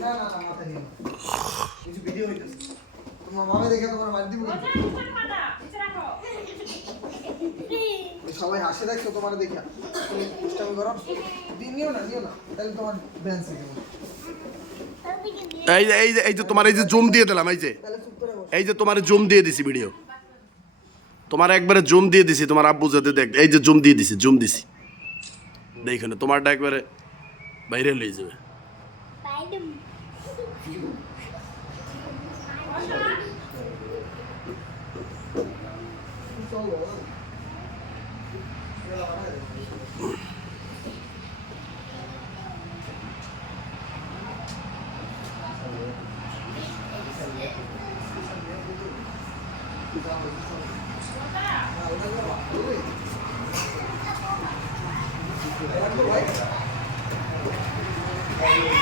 না না না মাথা নিও কিছু ভিডিও হইতেছে তোমার মামা দেখে তোমার মার দিব সবাই হাসে দেখছো তোমার দেখা তুমি দুষ্টামি করো নিও না তাহলে তোমার ব্যান্স হয়ে যাবে এই যে তোমার এই যে জুম দিয়ে দিলাম এই যে তোমার জুম দিয়ে দিছি ভিডিও তোমার একবারে জুম দিয়ে দিছি তোমার আব্বু যাতে দেখ এই যে জুম দিয়ে দিছি দেখো না তোমারটা একবারে ভাইরাল হয়ে যাবে Vai.